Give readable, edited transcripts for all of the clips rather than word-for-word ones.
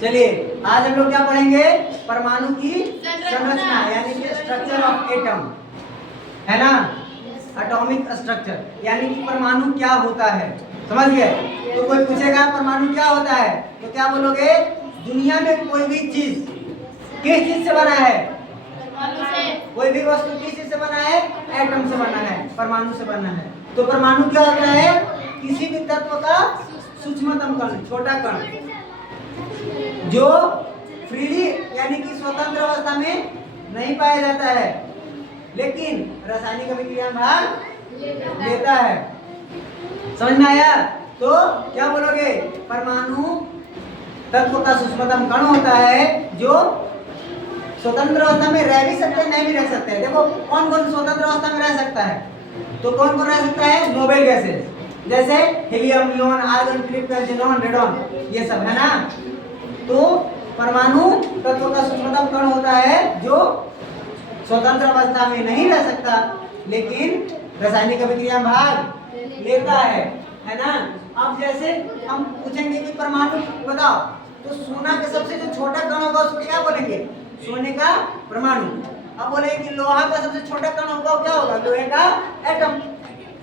चलिए आज हम लोग क्या पढ़ेंगे, परमाणु की संरचना यानी कि स्ट्रक्चर ऑफ एटम, है ना, एटॉमिक स्ट्रक्चर यानी कि परमाणु क्या होता है, समझ गए। तो कोई पूछेगा परमाणु क्या होता है तो क्या बोलोगे, दुनिया में कोई भी चीज किस चीज से बना है, कोई भी वस्तु किस चीज से बना है, एटम से बना है, परमाणु से बना है। तो परमाणु क्या होता है, किसी भी तत्व का सूक्ष्मतम कण, छोटा कण जो फ्रीली यानी कि स्वतंत्र अवस्था में नहीं पाया जाता है लेकिन रासायनिक अभिक्रिया में भाग लेता है। समझ में आया। तो क्या बोलोगे, परमाणु तत्व का सूक्ष्मतम कण होता है जो स्वतंत्र अवस्था में रह भी सकते हैं, नहीं भी रह सकते हैं। देखो कौन कौन स्वतंत्र अवस्था में रह सकता है, तो कौन कौन रह सकता है, नोबेल गैसेस जैसे helium, neon, argon, krypton, xenon, radon, ये सब है ना। तो परमाणु तत्व का सूक्ष्मतम कण होता है जो स्वतंत्र अवस्था में नहीं रह सकता लेकिन रासायनिक अभिक्रिया में भाग लेता है ना। अब जैसे हम पूछेंगे कि परमाणु बताओ, तो सोना के सबसे जो छोटा कण होगा उसको क्या बोलेंगे, सोने का परमाणु। अब बोले कि लोहा का सबसे छोटा कण होगा क्या होगा, लोहे का एटम,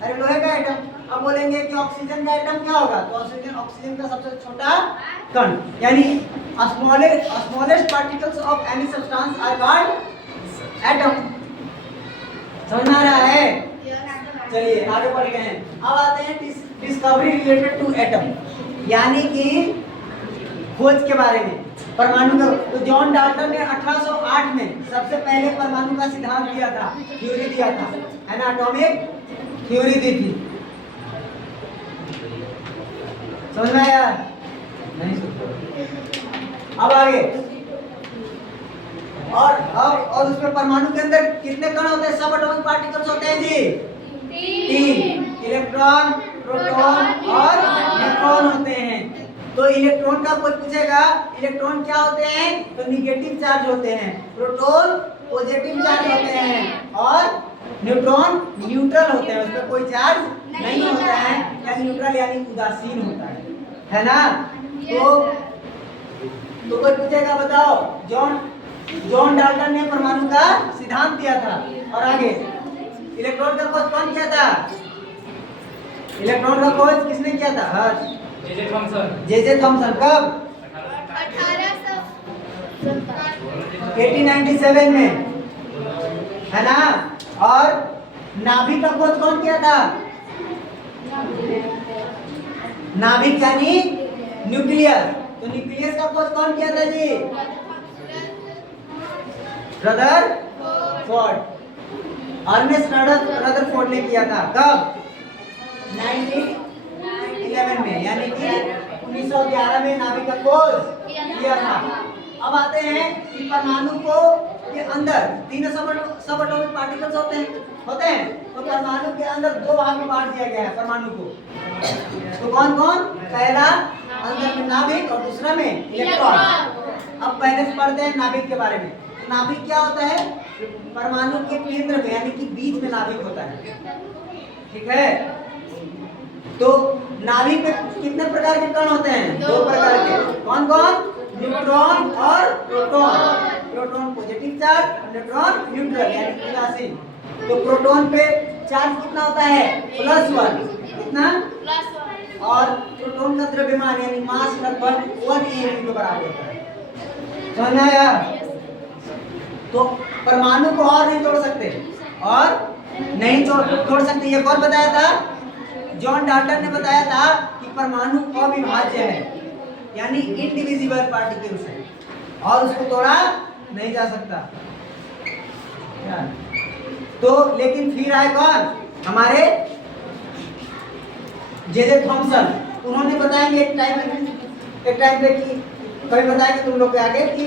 अरे लोहे का एटम। अब बोलेंगे कि ऑक्सीजन का एटम क्या होगा, तो ऑक्सीजन का सबसे छोटा कण यानी smallest particles of any substance are called atom. समझ में आ रहा है। चलिए आगे बढ़ते हैं। अब आते हैं डिस्कवरी रिलेटेड टू एटम यानी कि खोज के बारे में परमाणु का। तो जॉन डाल्टन ने 1808 में सबसे पहले परमाणु का सिद्धांत दिया था, थ्योरी दिया था, है ना, एटॉमिक थ्योरी दी थी। समझ में आया, नहीं अब आगे और उसमें परमाणु के अंदर कितने कण होते हैं, सब एटॉमिक पार्टिकल्स होते हैं जी, तीन, इलेक्ट्रॉन, प्रोटॉन और न्यूट्रॉन होते हैं। तो इलेक्ट्रॉन का कोई पूछेगा इलेक्ट्रॉन क्या होते हैं, तो निगेटिव चार्ज होते हैं, प्रोटॉन पॉजिटिव चार्ज होते हैं और न्यूट्रॉन न्यूट्रल होते हैं, उसमें कोई चार्ज नहीं होता है, या न्यूट्रल यानी उदासीन होता है ना। तो कोई पूछेगा बताओ, जॉन डाल्टन ने परमाणु का सिद्धांत दिया था। और आगे इलेक्ट्रॉन का खोज कौन किया था, इलेक्ट्रॉन का खोज किसने किया था, हर्ष, जे थॉमसन। कब, 1897 में, है ना। और नाभिक का खोज कौन किया था, नाभिक यानी न्यूक्लियस, तो न्यूक्लियस का खोज कौन किया था जी, रदरफोर्ड, अर्नेस्ट रदरफोर्ड ने किया था। कब, 1911 में, यानी कि 1911 में नाभिक का खोज किया था। अब आते हैं कि परमाणु को के अंदर तीन सब एटॉमिक पार्टिकल्स होते हैं। तो परमाणु के अंदर दो भाग में बांट दिया गया है परमाणु को। तो कौन कौन, पहला अंदर में नाभिक और दूसरा में इलेक्ट्रॉन। अब पहले से पढ़ते हैं नाभिक के बारे में। नाभिक क्या होता है, परमाणु के केंद्र में यानी कि बीच में नाभिक होता है, ठीक है। तो नाभिक में कितने प्रकार के कण होते हैं, दो प्रकार के। कौन कौन, न्यूट्रॉन और proton. Proton positive charge, neutron neutral यानी उदासीन। तो प्रोटॉन पे चार्ज कितना होता है, +1, कितना, और प्रोटॉन का द्रव्यमान यानी मास लगभग 1 eV के बराबर होता है। समझ में आया। तो परमाणु को और नहीं तोड़ सकते, और नहीं तोड़ सकते, ये कौन बताया था, जॉन डाल्टन ने बताया था कि परमाणु अविभाज्य है यानी इनडिविजिबल पार्टिकल्स है और उसको तोड़ा नहीं जा सकता। तो लेकिन फिर आए कौन, हमारे जे थॉमसन। उन्होंने बताएंगे एक टाइम पे कि कभी बताएंगे तुम लोग के आगे कि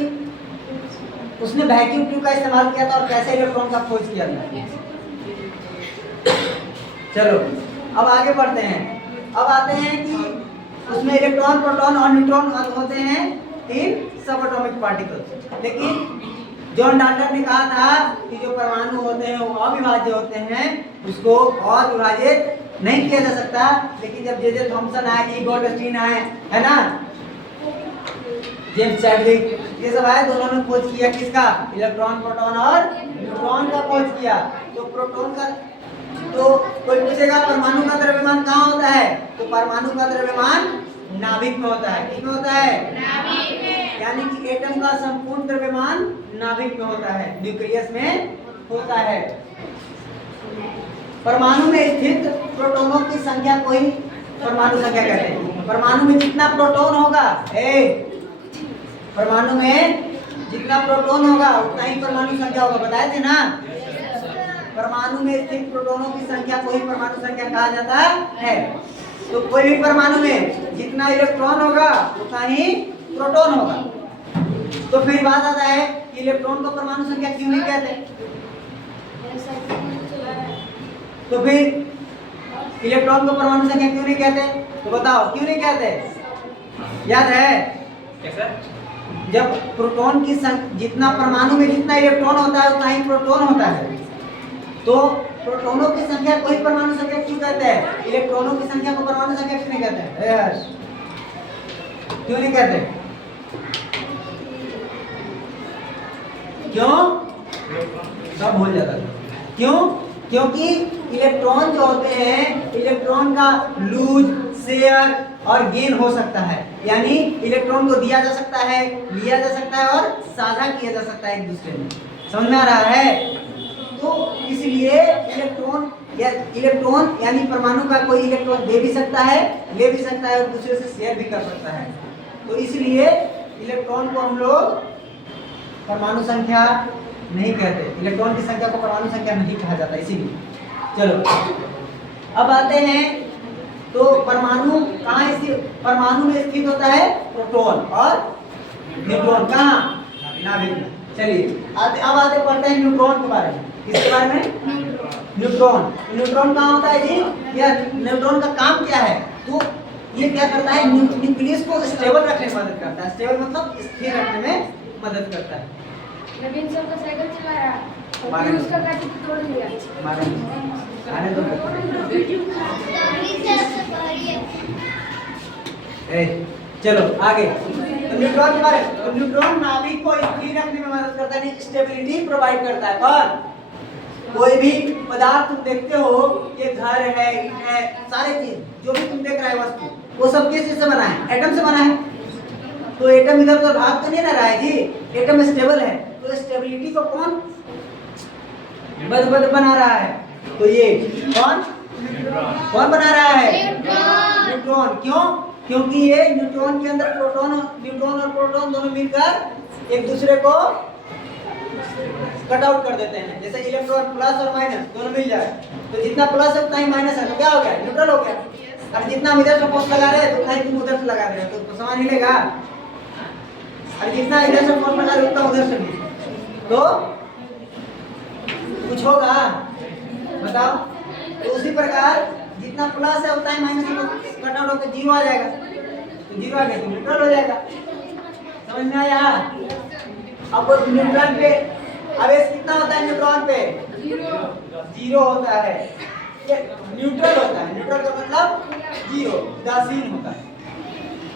उसने वैक्यूम ट्यूब का इस्तेमाल किया था और कैसे इलेक्ट्रॉन का खोज किया था। चलो अब आगे बढ़ते हैं। अब आते हैं कि उसमें इलेक्ट्रॉन, प्रोटॉन और न्यूट्रॉन होते हैं, तीन सब एटॉमिक पार्टिकल्स। लेकिन जॉन डाल्टन ने कहा था कि जो परमाणु होते हैं वो अविभाज्य होते हैं, उसको और विभाजित नहीं किया जा सकता। लेकिन जब जे थॉमसन आए, ई गोल्डस्टीन आए, है ना, जेम्स चैडविक, ये सब आए, दोनों ने खोज किया किसका, इलेक्ट्रॉन प्रोटॉन और न्यूट्रॉन का खोज किया। तो प्रोटॉन का, तो कोई पूछेगा परमाणु का द्रव्यमान कहाँ होता है, तो परमाणु का द्रव्यमान नाभिक में होता है। किसमें होता है, नाभिक में। यानी कि एटम का संपूर्ण द्रव्यमान नाभिक में होता है, न्यूक्लियस में होता है। परमाणु में स्थित प्रोटॉनों की संख्या को ही परमाणु संख्या कहते हैं। परमाणु में जितना प्रोटॉन होगा, परमाणु में जितना प्रोटॉन होगा उतना ही परमाणु संख्या होगा, बताए थे ना। परमाणु में स्थित प्रोटॉनों की संख्या को ही परमाणु संख्या कहा जाता है। तो कोई भी परमाणु में जितना इलेक्ट्रॉन होगा उतना ही प्रोटॉन होगा। तो फिर बात आता है कि इलेक्ट्रॉन को परमाणु संख्या क्यों नहीं कहते, तो फिर इलेक्ट्रॉन को परमाणु संख्या क्यों नहीं कहते, तो बताओ क्यों नहीं कहते, याद है कैसा? जब प्रोटॉन की जितना परमाणु में जितना इलेक्ट्रॉन होता है उतना ही प्रोटॉन होता है, तो प्रोटॉनों की संख्या को ही परमाणु संख्या क्यों कहते हैं, इलेक्ट्रॉनों की संख्या को परमाणु संख्या क्यों नहीं कहते हैं, क्यों नहीं कहते, क्यों? सब भूल जाता है, क्यों? क्योंकि इलेक्ट्रॉन जो होते हैं, इलेक्ट्रॉन का लूज, शेयर और गेन हो सकता है। यानी इलेक्ट्रॉन को दिया जा सकता है, लिया जा सकता है और साझा किया जा सकता है एक दूसरे में। समझ में आ रहा है? तो इसलिए इलेक्ट्रॉन यानी परमाणु का कोई इलेक्ट्रॉन दे भी सकता है, ले भी सकता है और दूसरे से शेयर भी कर सकता है। तो इसलिए इलेक्ट्रॉन को हम लोग परमाणु संख्या नहीं कहते, इलेक्ट्रॉन की संख्या को परमाणु संख्या नहीं कहा जाता इसीलिए। चलो अब आते हैं, तो परमाणु कहाँ स्थित, परमाणु में स्थित होता है प्रोटॉन और न्यूट्रॉन, कहाँ, नाभिक में। चलिए अब आते पढ़ते हैं न्यूट्रॉन के बारे में। किसके बारे में, न्यूट्रॉन। न्यूट्रॉन कहाँ होता है जी, या न्यूट्रॉन का काम क्या है, तो ये क्या करता है, न्यूक्लियस को स्टेबल रखने में मदद करता है। स्टेबल मतलब स्थिर रखने में मदद करता है। नवीन सर का साइकिल चला रहा है और उसका कांच तोड़ दिया, आने दो। चलो आगे, तो न्यूट्रॉन के बारे में, तो न्यूट्रॉन नाभिक को स्थिर रखने में मदद करता है, स्टेबिलिटी प्रोवाइड करता है। पर कोई भी पदार्थ तुम देखते हो, ये घर है, ईंट है, सारे चीज जो भी तुम देख रहे हो वस्तु, वो सब किस चीज से बना है, एटम से बना है। तो एटम इधर उधर भाग तो नहीं रहा है जी, एटम स्टेबल है। तो स्टेबिलिटी को कौन बना रहा है, तो ये कौन बना रहा है, न्यूट्रॉन। क्यों? क्योंकि ये न्यूट्रॉन के अंदर न्यूट्रॉन और प्रोटॉन दोनों मिलकर एक दूसरे को कट आउट कर देते हैं। जैसे इलेक्ट्रॉन प्लस और माइनस दोनों मिल जाए, तो जितना प्लस है उतना ही माइनस है, तो क्या हो गया, न्यूट्रल हो गया। और जितना हम इधर से फोर्स लगा रहे हैं तो उतना ही तुम उधर से लगा रहे हो, तो समान हिलेगा। और जितना इधर से फोर्स लगा रहे हो उतना उधर से भी, तो कुछ होगा, बताओ। तो उसी प्रकार जितना प्लस है उतना ही माइनस कट आउट होकर जीरो आ जाएगा, तो जीरो आ गया तो न्यूट्रल हो जाएगा। समझ में आया? अब न्यूट्रॉन पे आवेश कितना होता है, न्यूट्रॉन पे जीरो होता है, न्यूट्रल होता है। न्यूट्रल का मतलब जीरो, उदासीन होता है।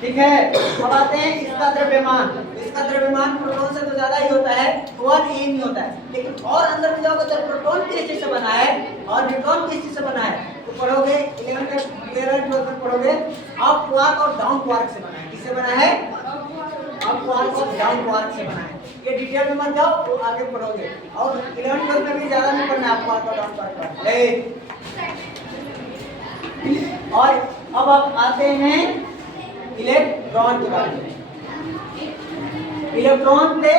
ठीक है, अब आते हैं इसका द्रव्यमान। इसका द्रव्यमान प्रोटॉन से तो ज्यादा ही होता है, 1 एम ही होता है। लेकिन और अंदर में जाओगे तो प्रोटॉन किस चीज से बना है और न्यूट्रॉन किस चीज से बना है, तो पढ़ोगे 11th 12th में पढ़ोगे, अप क्वार्क और डाउन क्वार्क से बना है। किससे बना है, अप क्वार्क और डाउन क्वार्क से बना है। ये डिटेल में मत जाओ, तो आगे पढ़ोगे। और 11th 12th में भी ज्यादा नहीं पढ़ना है अप क्वार्क और डाउन क्वार्क। और अब आप आते हैं इलेक्ट्रॉन के बारे में। इलेक्ट्रॉन पे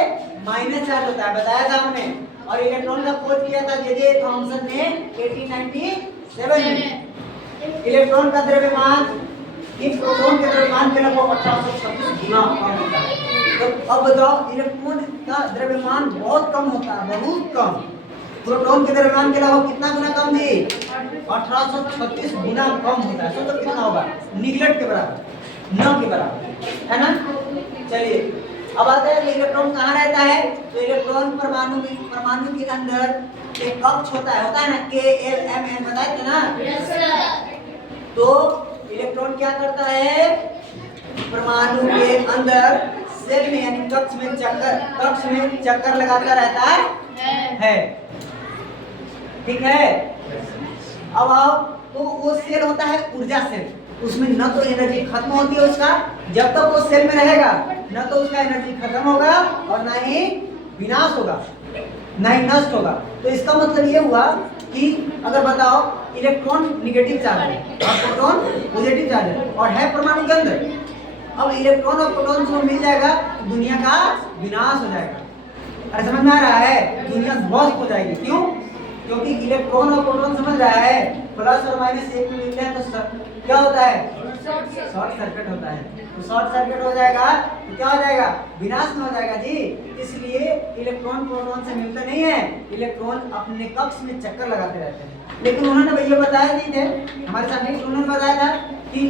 माइनस चार्ज होता है, बताया था हमने। और इलेक्ट्रॉन का खोज किया था जे थॉमसन ने 1897 में। इलेक्ट्रॉन का द्रव्यमान इस प्रोटॉन के द्रव्यमान के लगभग 1826 गुना कम होता है। तो अब बताओ, इलेक्ट्रॉन का द्रव्यमान बहुत कम होता है, बहुत कम। प्रोटॉन के द्रव्यमान के लगभग कितना गुना कम थी, 1836 गुना कम होता है। तो कितना होगा, निगलेट के बराबर, न के बराबर, है ना। चलिए अब आते हैं इलेक्ट्रॉन कहाँ रहता है, तो इलेक्ट्रॉन परमाणु के अंदर एक कक्ष होता है ना, KLMN बताए थे ना। तो इलेक्ट्रॉन क्या करता है, परमाणु के अंदर सेल में यानी कक्ष में चक्कर लगाता रहता है। ठीक है, अब आओ, तो वो सेल होता है ऊर्जा सेल, उसमें न तो एनर्जी खत्म होती है उसका, जब तक वो सेल में रहेगा न तो उसका एनर्जी खत्म होगा और ना ही विनाश होगा, ना ही नष्ट होगा। तो इसका मतलब ये हुआ कि अगर बताओ इलेक्ट्रॉन निगेटिव चार्ज है और प्रोटॉन पॉजिटिव चार्ज है और है परमाणु के अंदर, अब इलेक्ट्रॉन और प्रोटॉन को मिल जाएगा तो दुनिया का विनाश हो जाएगा। अरे समझ में आ रहा है, दुनिया ध्वस्त हो जाएगी। क्यों? क्योंकि इलेक्ट्रॉन और प्रोटॉन समझ रहा है प्लस और माइनस एक में मिलते हैं तो क्या होता है? शॉर्ट सर्किट होता है। तो शॉर्ट सर्किट हो जाएगा तो क्या हो जाएगा? विनाश में हो जाएगा जी। इसलिए इलेक्ट्रॉन प्रोटॉन से मिलते नहीं है, इलेक्ट्रॉन अपने कक्ष में चक्कर लगाते रहते हैं। लेकिन उन्होंने भैया बताया नहीं थे, हमारे सामने उन्होंने बताया था कि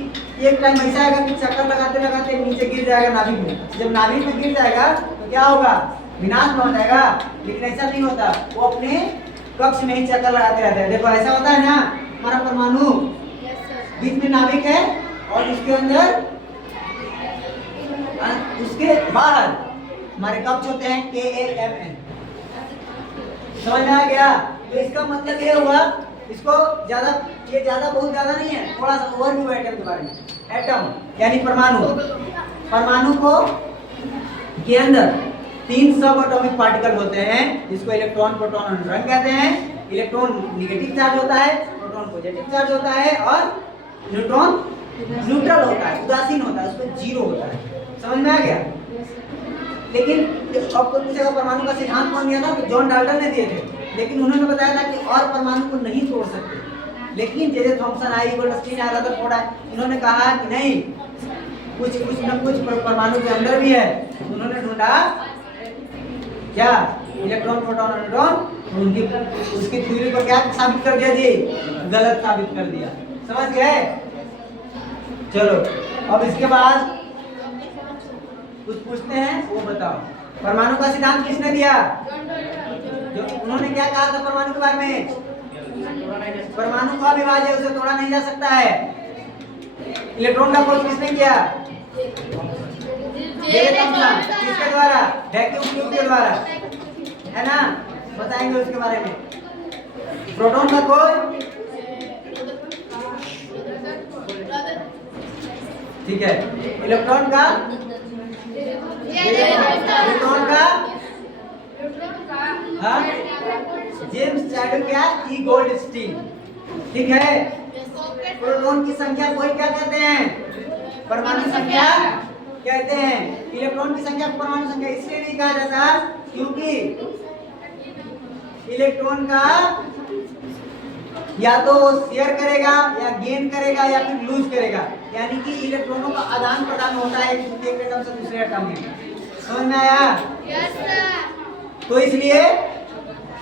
एक टाइम ऐसा आएगा कि चक्कर लगाते लगाते नीचे गिर जाएगा नाभिक में। जब नाभिक में गिर जाएगा तो क्या होगा? विनाश में हो जाएगा। लेकिन ऐसा नहीं होता, वो अपने कक्ष में ही चक्कर लगाते रहते हैं। देखो ऐसा होता है ना, हमारा परमाणु बीच में नाभिक है और इसके अंदर उसके बाहर हमारे कक्ष होते हैं KAMN। समझ में आ गया? तो इसका मतलब ये हुआ, इसको ज्यादा बहुत ज्यादा नहीं है, थोड़ा सा ओवरव्यू एटम के बारे में। एटम यानी परमाणु को के अंदर 3 सब एटॉमिक पार्टिकल होते हैं, जिसको इलेक्ट्रॉन प्रोटॉन और न्यूट्रॉन कहते हैं। इलेक्ट्रॉन नेगेटिव चार्ज होता है, प्रोटॉन पॉजिटिव चार्ज होता है और न्यूट्रॉन न्यूट्रल होता है, उदासीन होता है, उसमें जीरो होता है। समझ में आ गया? लेकिन आपको पूछेगा परमाणु का सिद्धांत कौन दिया था? तो जॉन डाल्टन ने दिए थे। लेकिन उन्होंने बताया था कि और परमाणु को नहीं तोड़ सकते। लेकिन जे थॉमसन आई, गोल्डस्टीन आया था थोड़ा, इन्होंने कहा कि नहीं, कुछ न कुछ परमाणु के अंदर भी है। उन्होंने ढूंढा क्या? इलेक्ट्रॉन प्रोटॉन और न्यूट्रॉन। उनकी उसकी थ्योरी को क्या साबित कर दिया जी? गलत साबित कर दिया। समझ गए? चलो अब इसके बाद कुछ पूछते हैं, वो बताओ परमाणु का सिद्धांत किसने दिया? उन्होंने क्या कहा था परमाणु के बारे में? परमाणु का अविभाज्य, उसे तोड़ा नहीं जा सकता है। इलेक्ट्रॉन का खोज किसने किया? किसके द्वारा? वैक्यूम ट्यूब के द्वारा, है ना? बताएंगे उसके बारे में। प्रोटॉन का खोज ठीक है। इलेक्ट्रॉन का, न्यूट्रॉन का, हाँ, जेम्स चैडविक या ई गोल्डस्टीन। ठीक है। प्रोटॉन की संख्या को क्या कहते हैं? परमाणु संख्या कहते हैं। इलेक्ट्रॉन की संख्या को परमाणु संख्या इसलिए नहीं कहा जाता क्योंकि इलेक्ट्रॉन का या तो शेयर करेगा या गेन करेगा या फिर लूज करेगा, यानी कि इलेक्ट्रॉनों का आदान प्रदान होता है एक एटम से दूसरे एटम में। समझ में आया? Yes sir. तो इसलिए